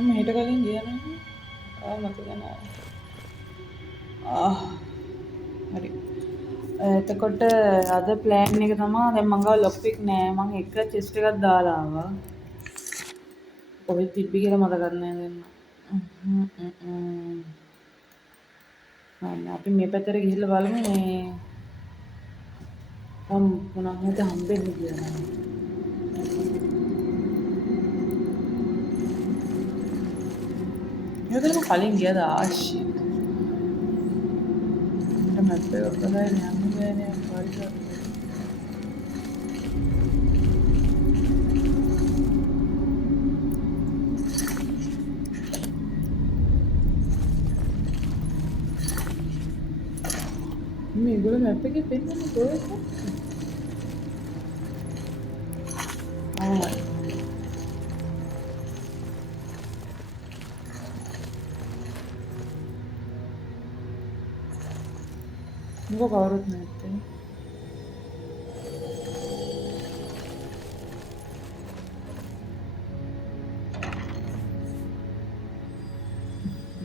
මම හෙට කලින් ගියා නේද? මතක නැහැ. හරි. එතකොට අද ප්ලෑන් එක තමයි දැන් මං ගාව ලොක් පික් නෑ. මං එක චෙස්ට් එකක් දාලා ආවා. කොහෙද තිබ්බි කියලා මතකත් නෑ දැන්. අපි මේ පැත්තට ගිහිල්ලා බලමු මේ මොනවද හම්බෙන්නේ කියලා. මේකද මම කලින් ගියාද ආෂි. මට මැප් එක බලලා යන්න බෑනේ පාරිසත්. මේගොල්ලෝ මැප් එකේ පෙන්නන්නේ කොහෙද? මොකෝ කවුරුත් නැත්තේ.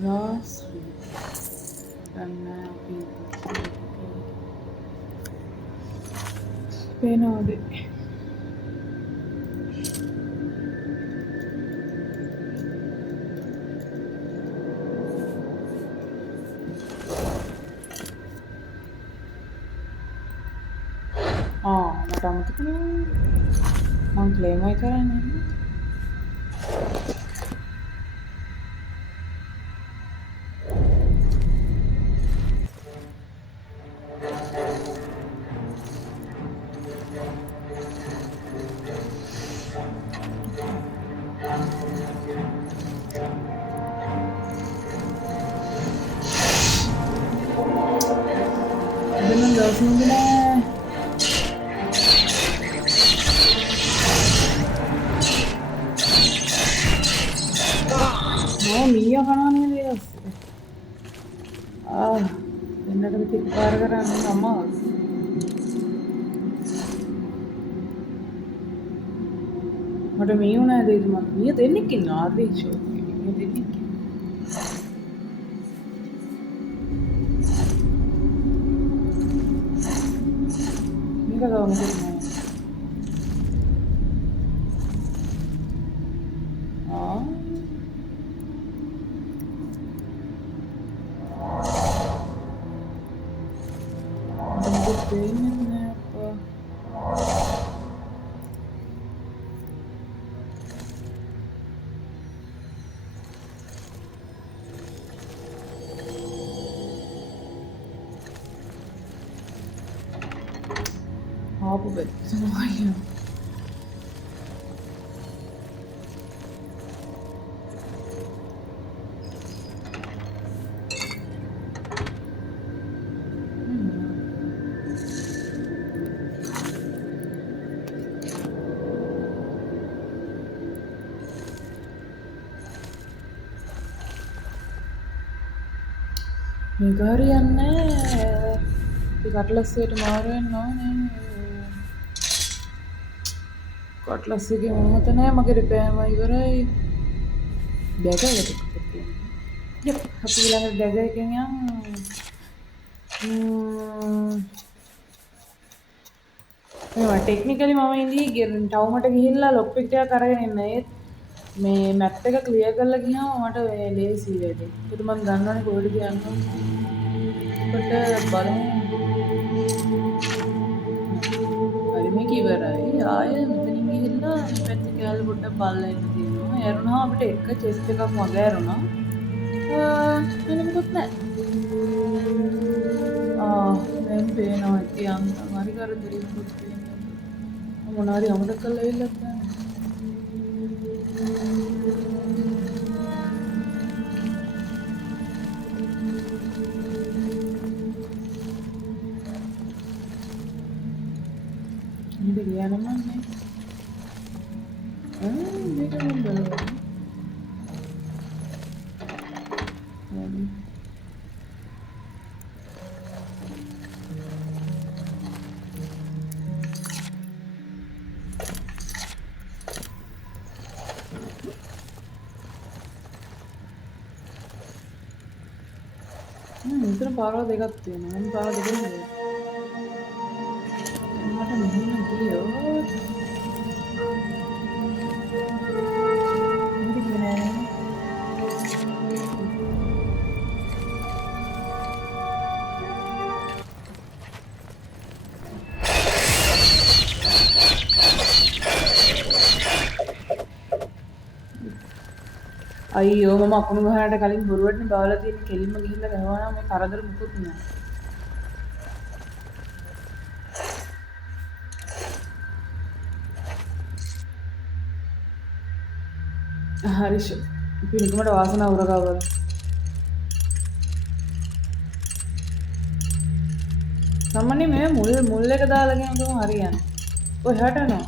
Last week. Dan අපි පේනවද? මට අමතකුණා. මං ක්ලේම් එකයි කරන්නේ. Bener gak sih bener? Oh Mia kanan dia. Bener ketik gara-gara nama. මට මේ වුණා නේද මම මිය දෙන්නෙක් ඉන්නවා ආර්විච් මිය දෙන්නෙක් මේක ගාව මොකද ආපු බෙත්තමයි මේක හරියන්නේ ඒ කට්ලස්සේට මාරු වෙන්න ඕනේ කට්ලස් එකේ මොහොත නැහැ මගේ රිපෙයාම ඉවරයි බැග එකට යප් අපි ළඟ බැග එකෙන් මේවා ටෙක්නිකලි මම ඉඳී ටවුමට ගිහිල්ලා ලොක් පික් එකක් අරගෙන ඉන්න ඒත් මේ මැප් එක ක්ලියර් කරලා ගියාම මට ලේසි වැඩේ. ඒකට මම දන්නවනේ කොහෙද කියන්න ඕනේ. ඒකට බලමු. හරි මේක ඉවරයි. ආයෙ මෙතනින් ගිහිල්ලා පැත්ත කැලේ පොඩ්ඩක් බලලා ඉන්න තියෙනවා. ඇරුණා අපිට එක චෙස්ට් එකක් මග ඇරුණා. වෙන මොකුත් නැහැ. දැන් පේනවා ඉතින් හරි කරදරයක් තියෙනවා. මොනාරි අමතක කරලා ඉල්ලත් නැහැ. ini dia namanya ini kan belum පාරවල් දෙකක් තියෙනවා. මම පාර දෙකම ගියා. මට මෙහෙම ගියොත් මෙහෙට ගියේ නෑනේ. අයියෝ මම අකුණු ගහනට කලින් බොරුවටනේ බවලා තියෙන කෙලින්ම ගිහිල්ලා ගහනවා නම් මේ කරදර මුකුත් නෑ. හරිෂ. පිළිගමට වාසනාව උරගාවද. සාමාන්‍යයෙන් මේ මුල් එක දාලා ගෙන ගමු හරියන්නේ. ඔය හැට යනවා.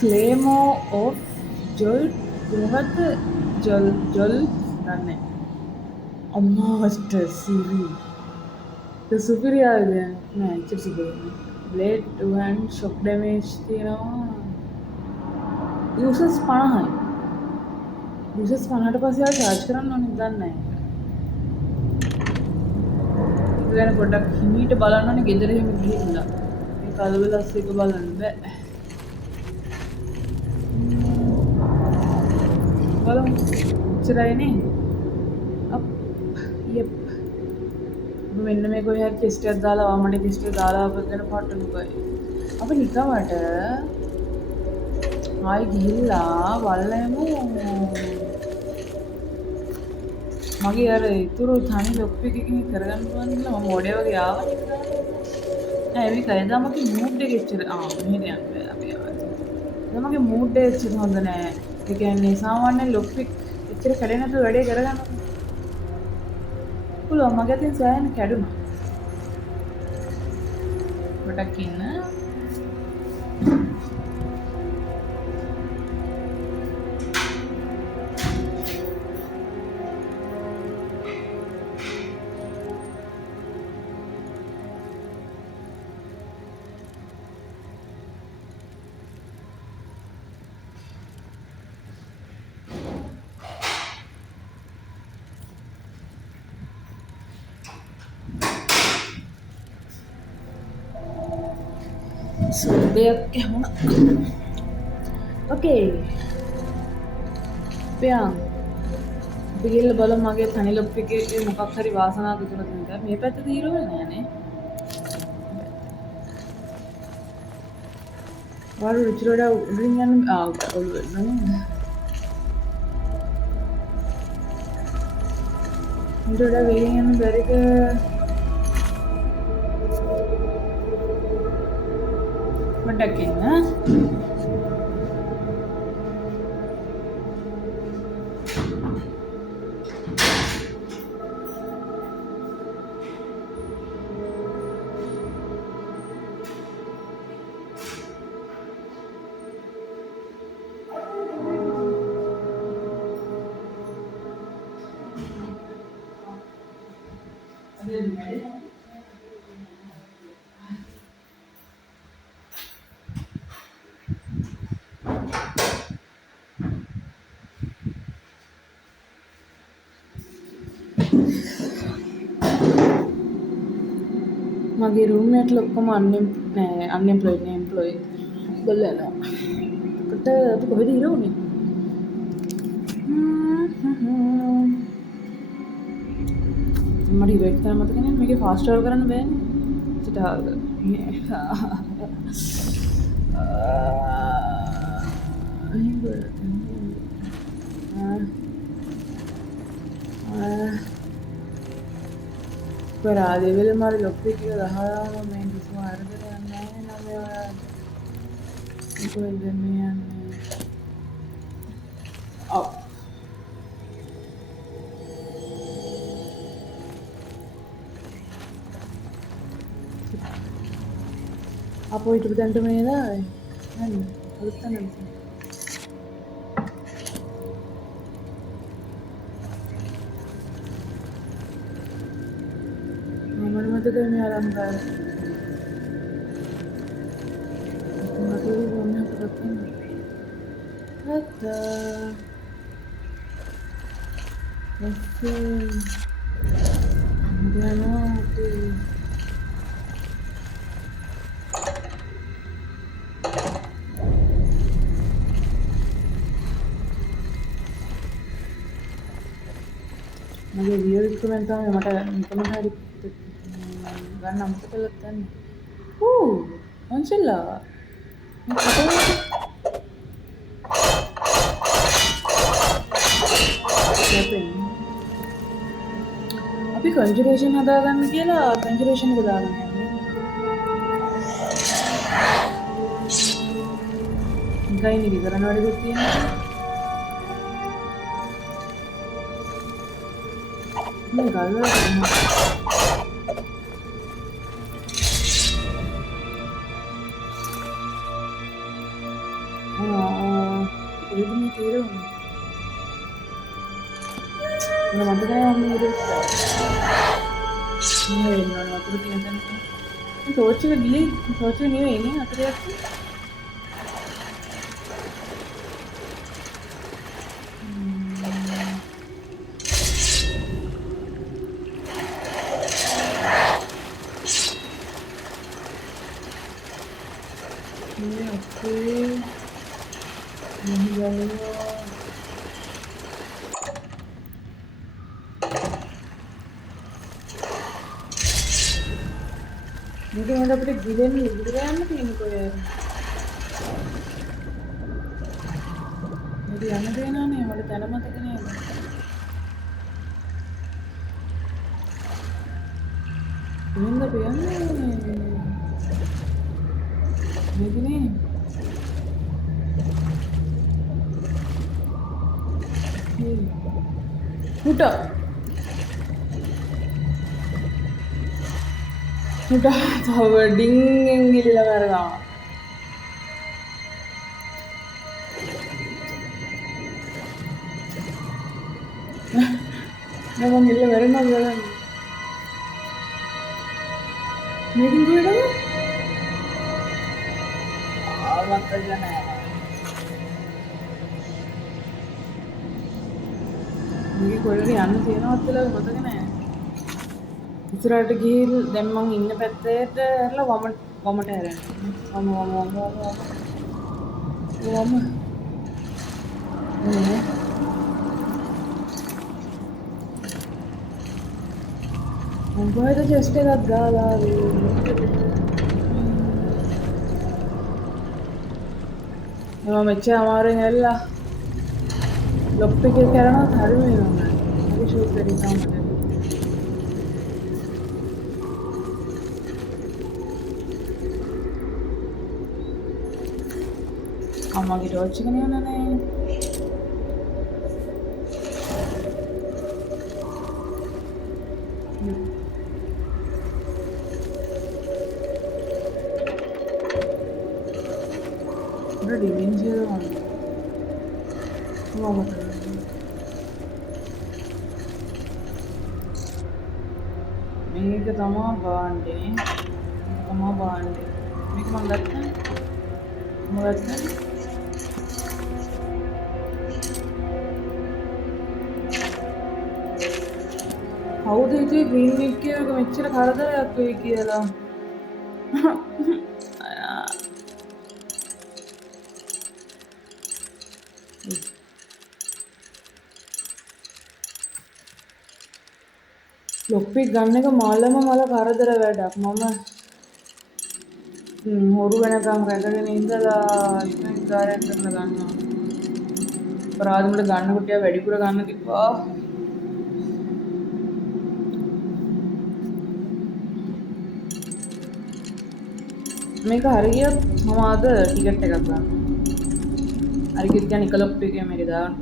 Claymore of Jol මොකද්ද ජොල් දන්නේ අම්මාට සිරි ඒ සුපිරි ආයුධය නෑ ඉච්චර සුපිරි බ්ලේඩ් ටු හෑන්ඩ් ෂොක් ඩැමේජ් තියෙනවා යූසර්ස් 50යි යූසර්ස් 50ට පස්සේ ආයෙ charge කරන්න ඕනේ දන්නේ නෑ ඒක ගැන පොඩ්ඩක් හිමීට බලන්න ඕනේ ගෙදර එහෙම ගිහිල්ලා මේ කලබලස් එක බලන්න බෑ බලමු ඉච්චරයිනේ අප් යප් මෙන්න මේ කොහේ හරි ටෙස්ට් එකක් දාලා වමඩේ ටෙස්ට් එක දාලා අපගෙන පටලුගයි අපි නිකමට ආයි ගිහිල්ලා බලමු මගේ අර ඉතුරු තනි ලොක් එකකින් කරගන්න පුළුවන් කියලා මම ඕඩේ වගේ ආවනේ නෑ මේක එදාමගේ මූඩ් එක එච්චර මෙහෙට යන්න බෑ අපි ආවා මගේ මූඩ් එක එච්චර හොඳ නෑ ඒ කියන්නේ සාමාන්‍ය ලොක් එක එච්චර කැඩෙන්නේ නැතුව වැඩේ කරගන්න පුළුවන් මගේ අතින් සෑහෙන කැඩුනා පොඩක් ඉන්න සුදයක් යමුණා ඕකේ පියන් බිගිල්ල බල මගේ තනි ලොක් එකේ මොකක් හරි වාසනාවක් ඉතුරු වෙනවා මේ පැත්ත තීරව නෑනේ වරු රුචිරෝඩ උඩින් යන ඔළුව නේද උඩට වෙලින් යන බැරික පොඩ්ඩක් ඉන්න මගේ රූම්මේට්ලා ඔක්කොම අන්එම්ප්ලොයිඩ් නේ එම්ප්ලොයිඩ් ඒගොල්ලෝ යනවා එතකොට අපි කොහෙද ඉරවුනේ මට ඉවෙක්ට් කරන්න මතක නෑ මේකේ ෆාස්ට් ට්‍රැවල් කරන්න බෑනේ චිතාවද පරාදෙවල මාර ලොක් එක ගහලාම මේ කිසිම අරගෙන යන්නේ නැහැ නම ඔයා කොහෙද මේ යන්නේ අප හිටපු තැනට මේ දාවේ. හරි. අලුත් තැනට. මම මතකයි මේ අලංකාරය. මතකයි මොන්නේ කරන්නේ. හත්තා. ඔස්සේ. යනවා අපේ. මගේ වියර් ඉක්මෙන් තමයි මට නිකම්ම හරි ගන්න අමතක කරලා තන්නේ. ඌ අන්සලා. අපි කන්ජුරේෂන් හදාගන්න කියලා කන්ජුරේෂන් එක දාගන්න යන්නේ. ගයින් ඉවර කරන වැඩක් තියෙනවා. මේ ගල්වල ඒකම තේරුණා. මම මතකයි මම මේක මේ වෙනවා අතුරු තියෙන තෝච් එක ගිලි තෝච් එක නෙවෙයි නේ අතරයක් මේ අපේ මොහොතේ මේක අපිට ගිලෙන්න ඉදිරියට යන්න තියෙන කොහේ මේක යන්න දෙනවනේ මට දැන මතක නෑ මෙන්න පියන්නේ මේකනේ හුටා හුටා තව ඩින්ගෙන් ගිලිලා කරනවා මම ගිල්ල වෙරනවා බලන්න මේකින් ගියද ආවත් නැහැ මේක කොහෙද යන්න තියෙනවද කියලා මතක නැහැ ඉස්සරහට ගිහින් දැන් මං ඉන්න පැත්තට හැරලා වමට හැරෙනවා වම මම කොහෙද ජෙස්ට් එකක් දාලා මම මෙච්චර අමාරුවෙන් ඇවිල්ලා ලොප් එකේ කරනවා හරිම වෙනවා මගේ ෂූට් එකේ තමයි අම්මගේ ටෝච් එක නේ මේක තමයි බාන්නේ මේක මම ගත්තා කවුද හිතුවේ ග්‍රීන් ලික් එක මෙච්චර කරදරයක් වෙයි කියලා ලොප්පි ගන්න එක මලම කරදර වැඩක් මම හොරු වෙනකම් රැඳගෙන ඉඳලා ඉතින් කාර්යයක් කරලා ගන්නවා අපරාධමට ගන්න කොට වැඩිපුර ගන්න කිව්වා මේක හරියට මම අද ටිකට් එකක් ගන්නවා හරියට කියන්නේ නිකලොප් එකේ මේක දාන්න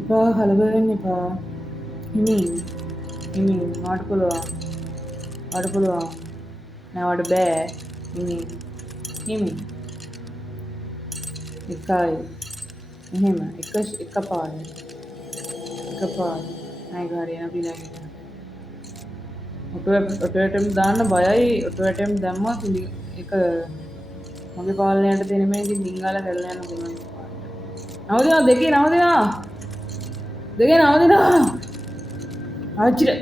එපා කලබල වෙන්න එපා හිමින් හිමින් මට පුළුවන් මට පුළුවන් නෑ මට බෑ හිමින් හිමින් එකයි එහෙම එකපාරයි නෑ හරියන පිළඟට ඔටෝටම් දාන්න බයයි ඔටෝටම් දැම්ම එක මගේ පාලනයට දෙනමේදී දිංගාල කරලා යන පුළුවන් නවතිනවා දෙකේ නවතිනවා ආච්චිට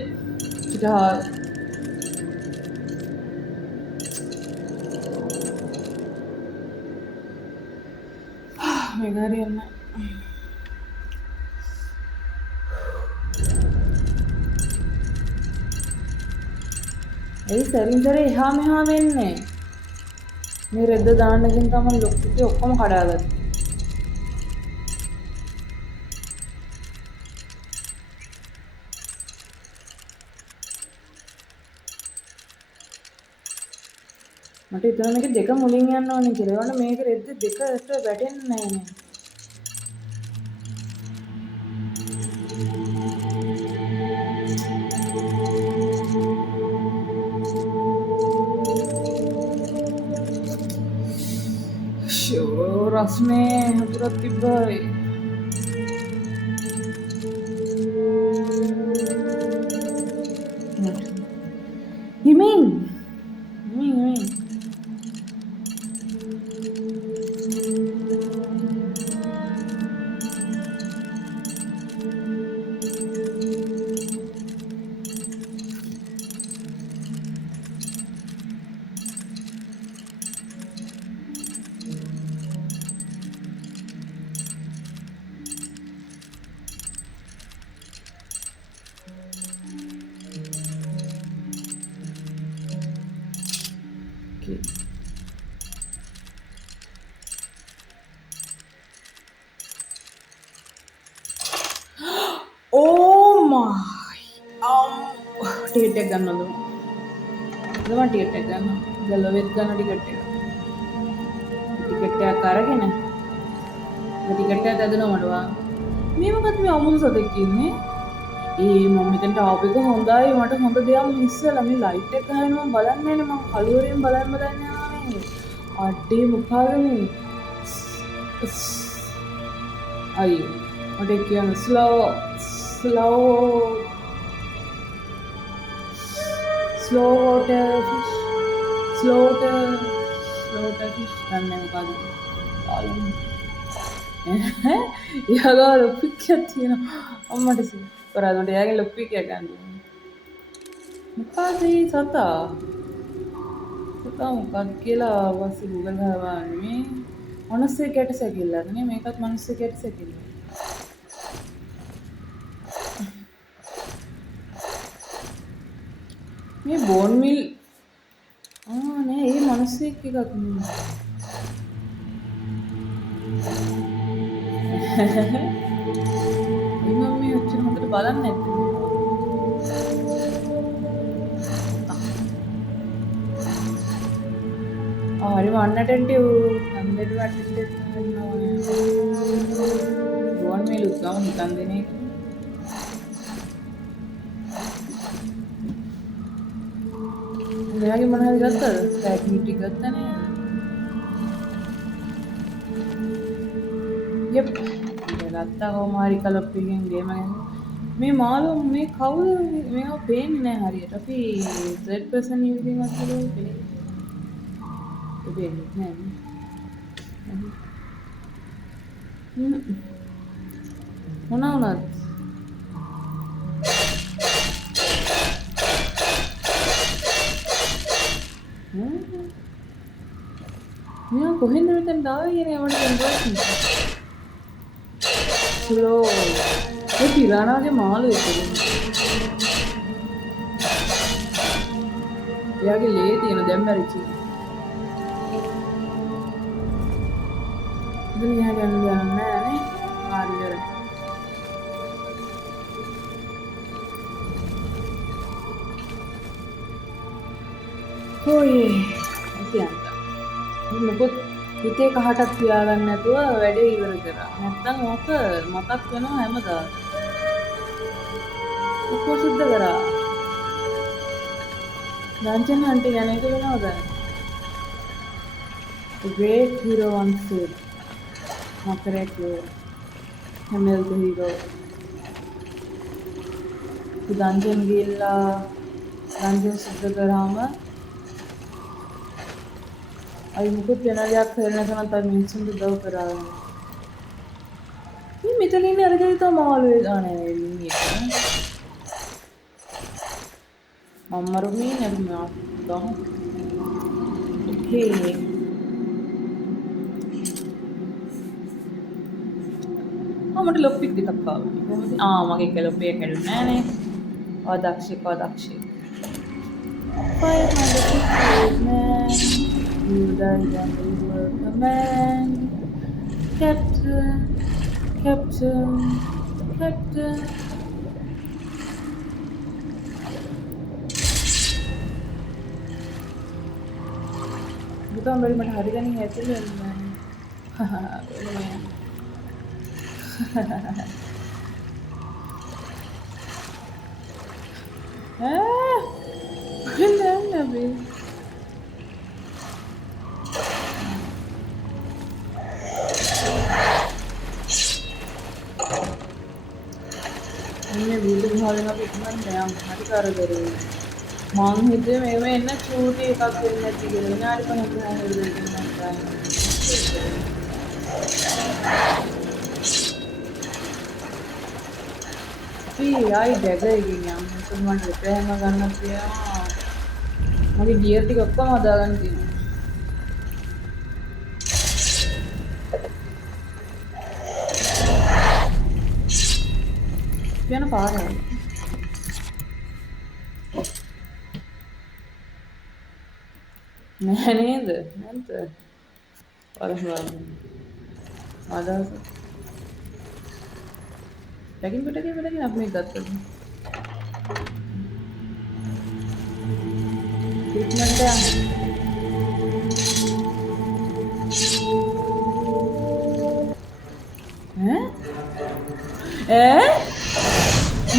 චිටා මේක හරියන්නේ ඒ සරින් සරේ එහා මෙහා වෙන්නේ මේ රෙද්ද දාන්නකින් තමයි ලොක්කේ ඔක්කොම කඩාගත්තේ මට හිතුණා මේක දෙක මුලින් යන්න ඕනේ කියලා. ඒවනේ මේක රෙද්ද දෙකට වැටෙන්නේ නැහැ නේ. ෂෝ රස්නේ හතුරක් තිබ්බයි. හිමින් Oh my ටිකට් එක ගන්නවද? මම ටිකට් එක ගන්නවා. ගලවෙත් ගන්න ටිකට් එක. ටිකට් එකක් අරගෙන ටිකට් එක ඇදෙනවා මට වා. මේ මොකද මේ අමුතු සතෙක් ඉන්නේ? මම මෙතනට ආපු එක හොඳයි. මට හොඳ දෙයක් මිස් වෙලා මේ ලයිට් එක ගහගෙන මම බලන්නේ නැහැ. මම කළුවරෙන් බලන්න යනවා නේ. අඩේ මොකද මේ? අයියෝ. මට කියන slow water fish ගන්න මොකද? යාගා ලොප්පික්කයක් තියෙනවා අම්මට සුපරාද මට යාගේ ලොප්පික්කයක් ගන්න මොකද සතා මොකක්ද කියලා වාසි Google ගහවන්නේ මිනිස්සු කැට සැකිල්ලක් නේ මේකත් මිනිස්සු කැට සැකිල්ල මේ බෝන් මිල් නේ ඒ මිනිස්සු එකක් නේ ඉතින් මේ ඔච්චර හොඳට බලන්නේ නැත්තේ. හරි වන්නට හන්දට වැටෙන්න ඕනේ. ගෝන් මේලුත් ගම නිකන් දෙන එක. මෙයාගේ මොන හරි ගත්තද? ඇක්ටිවිටි ගත්තා නේද? යප් ගත්තා කොමාරි කලප්පියෙන් ගේම මේ මාළු මේ කවුද මේව පේන්නේ නැහැ හරියට අපි third person using වගේ පේන්නේ නැහැ මොන වුණත් මෙයා කොහෙන්ද මෙතන දාවේ කියන්නේ අපිට දැන් ස්ලෝ ඒ පිරානාගේ මාළු එකනේ. එයාගේ ලේ තියෙන දැන් මැරිච්චි. ඉතින් එයා ගන්න නෑ නේ. හරි හරි. හොයි. අතියන්ත. මොකද හිතේ කහටක් තියාගන්න නැතුව වැඩේ ඉවර කරා. නැත්තම් ඕක මතක් වෙනවා හැමදාම. ඔක්කොම සුද්ධ කරා. Dungeon Hunt ගැන එක වෙනවද? The great hero once said, මකරෙක් Camel the hero. Dungeon ගිහිල්ලා dungeon සුද්ධ කරාම අයි මුකුත් වෙන දෙයක් කරන්න නැතුණත් අර මිනිස්සුන්ට උදව් කරා. මේ මෙතන ඉන්නේ අර කෙනෙක් තමයි මාළුවේ දාන්නේ එළියට. අම්මරුමී නේද මම. Okay. මට ලොප්පික් දෙකක් ආවා. මගේ එක ලොප්පියක් කැඩුනේ නෑනේ. දක්ෂේ. 500 man. You died and you were the man. Captain. Bukan beri mata hari kan ini itu kan. Benar nabi. Ini video hal yang aku teman yang hari kara dari. මං හිතුවේ මේව එන්න චූටි එකක් වෙන්නේ නැති කියලා. විනාඩි 5ක් විතර දෙන්නම්. ආයි ඩැගර් එකකින් යන්න. මට රිපෙයාර් එක ගන්න තියනවා. මගේ ගියර් ටික ඔක්කොම හදාගන්න තියෙනවා. යන පාරයි. නෑ නේද? නැන්ද? පරස්පරම. ආදාස. ලකින් පිටකේ අපි මේක ගත්තා. ට්‍රීට්මන්ට් එක. ඈ?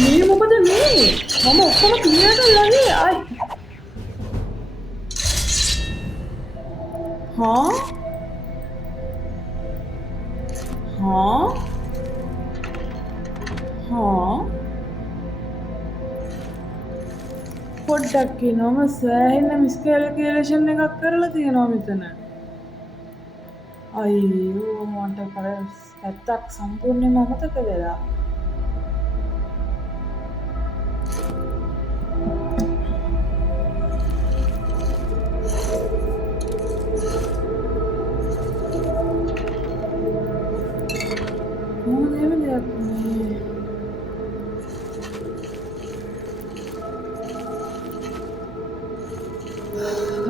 මේ මොකද මේ? මම ඔක්කොම ක්ලියර් කරලා ගියේ. ආයි පොඩ්ඩක් කියනවාම සෑහෙන මිස්කැල්කියුලේෂන් එකක් කරලා තියෙනවා මෙතන. අයියෝ මට පැත්තක් සම්පූර්ණයෙන්ම අමතක වෙලා.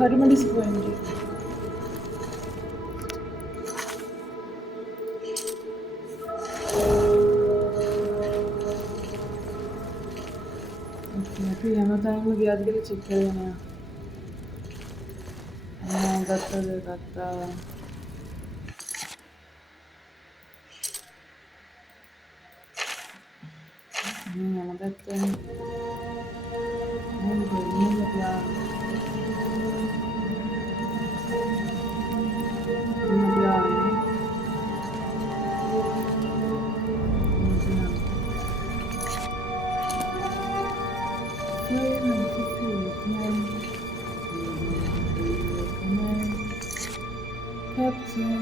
හරිම ඩිස්පොයින්ට්. අපි හැමදාම ගියාද කියලා චෙක් කරගෙන යනවා. ගත්තා. මම ගත්තා. Captain.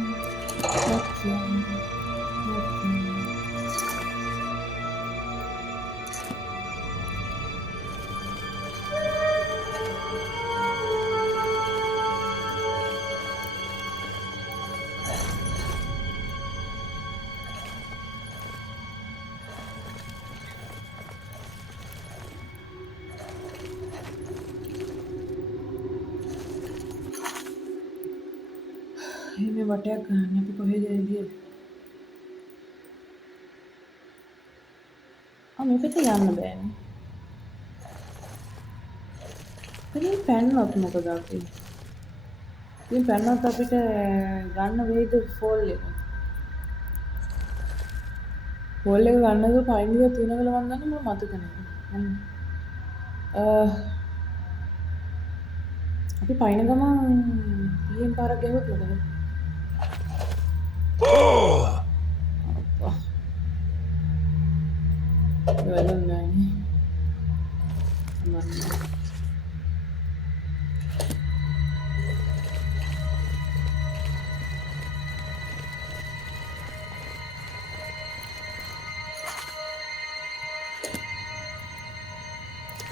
මේ වටයක් ගන්න අපි කොහෙද ගියේ? මේකට යන්න බෑනේ. ඉතින් පැන්නොත් මොකද අපි? ඉතින් පැන්නොත් අපිට ගන්න වෙයිද ෆෝල් එක? ෆෝල් එක ගන්නද පයින් එක තියෙන කියලා මම දන්නේ මට මතක නැහැ. අපි පයින ගමන් පියෙන් පාරක් ගැහුවොත් මොකද? අප්පා. වැදුන්නේ නැහැ නේ.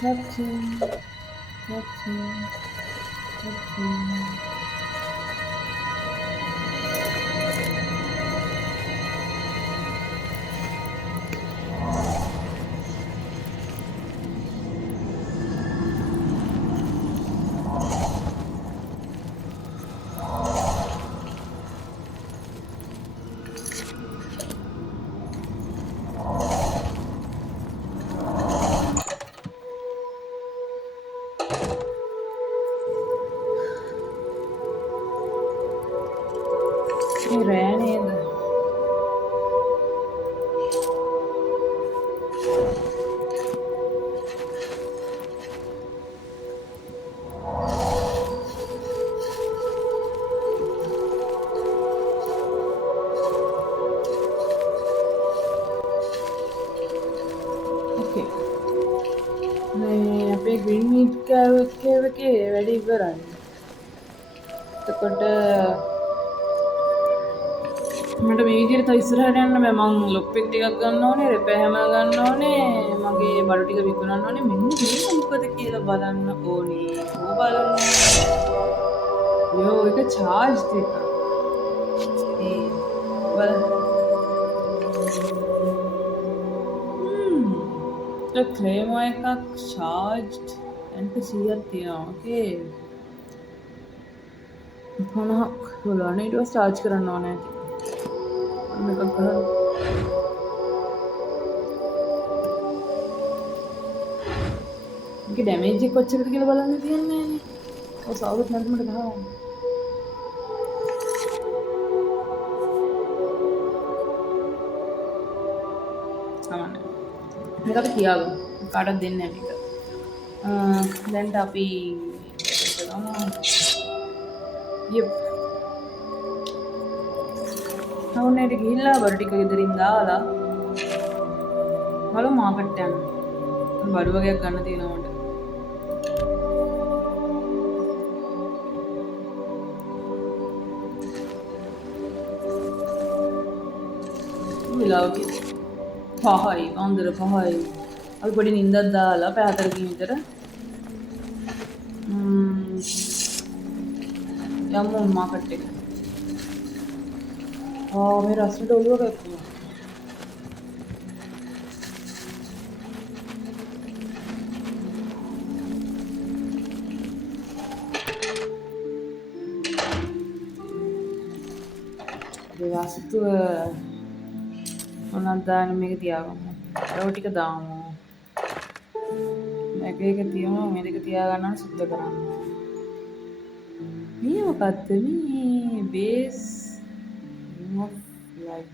Captain, Captain, Captain. මේ රෑ නේද? ඕකේ. මේ අපේ ග්‍රීන් මීට් කෑව එකේ වැඩ ඉවරයි. එතකොට මට මේ විදිහට තව ඉස්සරහට යන්න බෑ. මං ලොප් එක ටිකක් ගන්න ඕනේ, රිපෙයාර් හැමර් ගන්න ඕනේ, මගේ බඩු ටික විකුණන්න ඕනේ. මෙන්න මේක මොකද කියලා බලන්න ඕනේ. ඕක බලන්න. යෝ, ඒක charge දෙක. ඒ බලන්න. ක්ලේමෝ එකක් charged and 100ක් තියෙනවා. ඕකේ. 50ක් බලන්න ඊට පස්සේ charge කරන්න ඕනේ. මේක කරා. මේකේ ඩැමේජ් එක කොච්චරද කියලා බලන්න තියන්නේ නේ. ඔය සවුත් නැද්ද මට ගහන්න. සමහරවිට මේක අපි තියාගමු. කාටවත් දෙන්නේ නැහැ මේක. දැන් අපි යප්. ටවුන් එකට ගිහිල්ලා බඩු ටික ගෙදරින් දාලා බලමු මාකට් යන්න. බඩු වගේක් ගන්න තියෙනවා මට. වෙලාවක 5යි අන්දර 5යි. අපි පොඩි නිින්දක් දාලා පැය 4කින් විතර යමු මාකට් එකට. මේ රස්නට ඔළුව කැපුණා. ඒ වස්තුව මොනවද දාන්නේ මේක තියාගමු. ඒව ටික දාමු. මේක තියමු මේ දෙක තියාගන්න සුද්ධ කරන්න. මේ මොකද්ද මේ බේස් of light.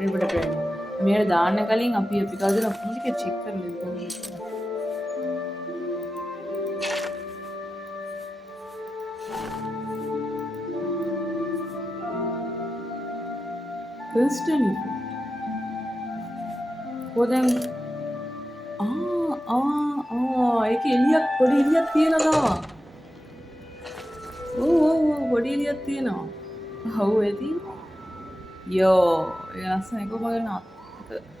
ඒකට බලන්න. මේක දාන්න කලින් අපි කවදද අපිට චෙක් කරලා ඉන්න. Kirsten කොහෙන් ඒක එළියක් පොඩි එළියක් තියෙනවා. ඔව් පොඩි එළියක් තියෙනවා. හව් ඒ තියෙනවා. යෝ ඒ ලස්සන එක බලන්න.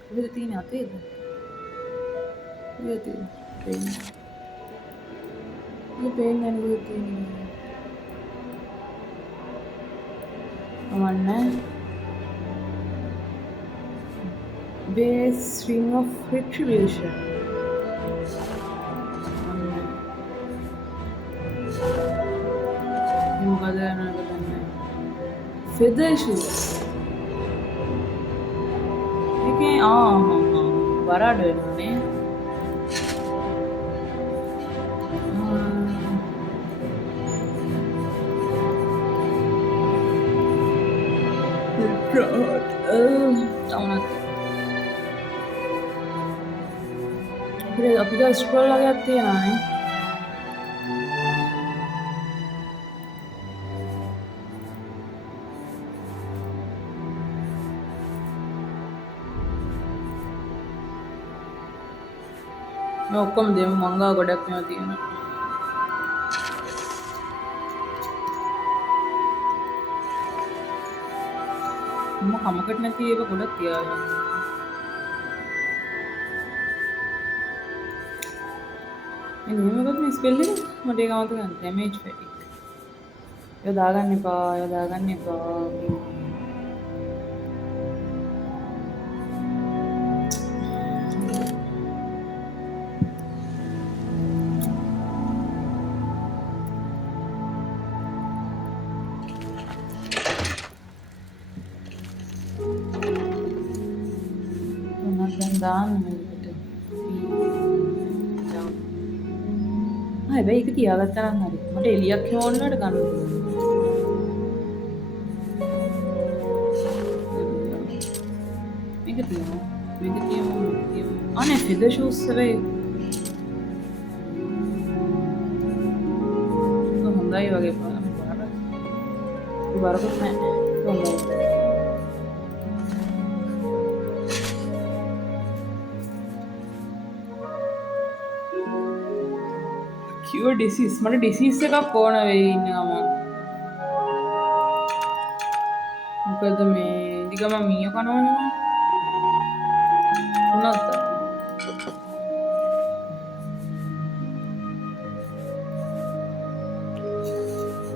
කොහෙද තියෙන්නේ අතේද? කොහෙද තියෙන්නේ? මේ පේන්නේ නැහැ කොහෙද තියෙන්නේ. අමන්නේ base ring of retribution. මොකද නේද? feather shoes. ඒකේ වරාඩ වෙනනේ. ඒක ස්ක්‍රෝල් වගේක් තියෙනවානේ. මේ ඔක්කොම දෙමු මංගා ගොඩක් මේවා තියෙනවා. මම කමකට නැති ඒවා ගොඩක් තියාගෙන. මෙහෙම එකක් මේ ස්පෙල් එක මට ඒක අමතක කරන්න. ඩැමේජ් ෆැටික්. ඒක දාගන්න එපා. ඒක දාගන්න එපා. මොනවද දාන්න මේකට? හැබැයි ඒක තියාගත්තා නම් හරි. මට එලියක් ඕන වුණාට ගන්න මේක තියනවා. මේක තියමු. අනේ ෆෙදර් ෂූස් හැබැයි හොඳයි වගේ බලන්න. බරකුත් නැහැ. හොඳයි. cure disease මට disease එකක් ඕන වෙයි ඉන්න ගමන්. මොකද මේ දිගම මීයෝ කනවනේ මොනවද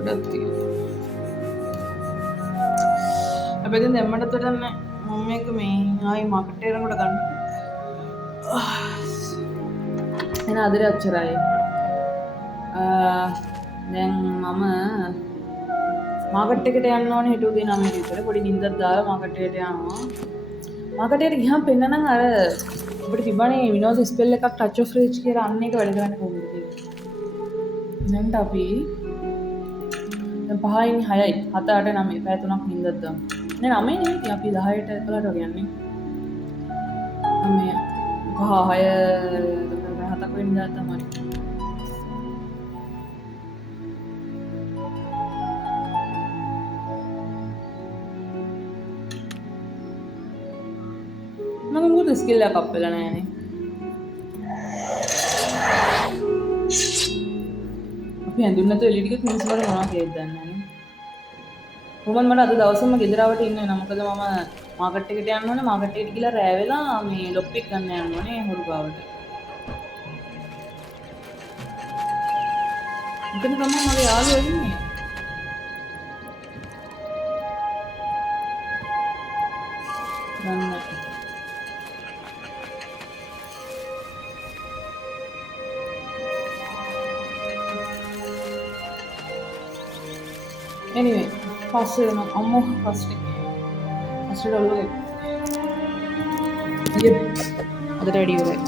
ගොඩක් තියෙනවා. හැබැයි දැන් දැම්මට උඩ මම මේක මේ ආයි මාකට් එකට ගන්න. එන අදට අච්චරයි. දැන් මම මාකට් එකට යන්න ඕනේ හිටු උදේ 9 විතර. පොඩි නිින්දක් දාලා මාකට් එකට යනවා. මාකට් එකට ගියාම පෙන්නනම් අර අපිට තිබ්බනේ විනෝද ස්පෙල් එකක් ටච් ඔෆ් රීච් කියලා අන්න එක වැඩ කරන්න කොහොමද කියලා. දැන් අපි දැන් 5න් 6යි 7 8 9 පැය 3ක් නිින්දක් දාමු. නේ 9 නෙවෙයි අපි 10ට 11ට වගේ යන්නේ. 9 6 7ක් වෙනිදා තමයි. මම මොකද ස්කිල් එකක් අප් වෙලා නැහැ නේ. අපි හැඳුන් නැතුව එළිය ටිකක් මිනිස්සු වල මොනවා කියද දන්නේ නැහැ. කොහොමද මට අද දවසම ගෙදරවට ඉන්න වෙනවා. මොකද මම මාකට් එකට යන්න ඕනේ. මාකට් එකට ගිහලා රෑ වෙලා මේ ලොක් පික් ගන්න යන්න ඕනේ හොරු ගාවට. ඉතින් තමයි මගේ යාළුවෝ ඉන්නේ. ගන්න. anyway first අම්මෝ first ඔළුව අදට වැඩි ඉවරයි.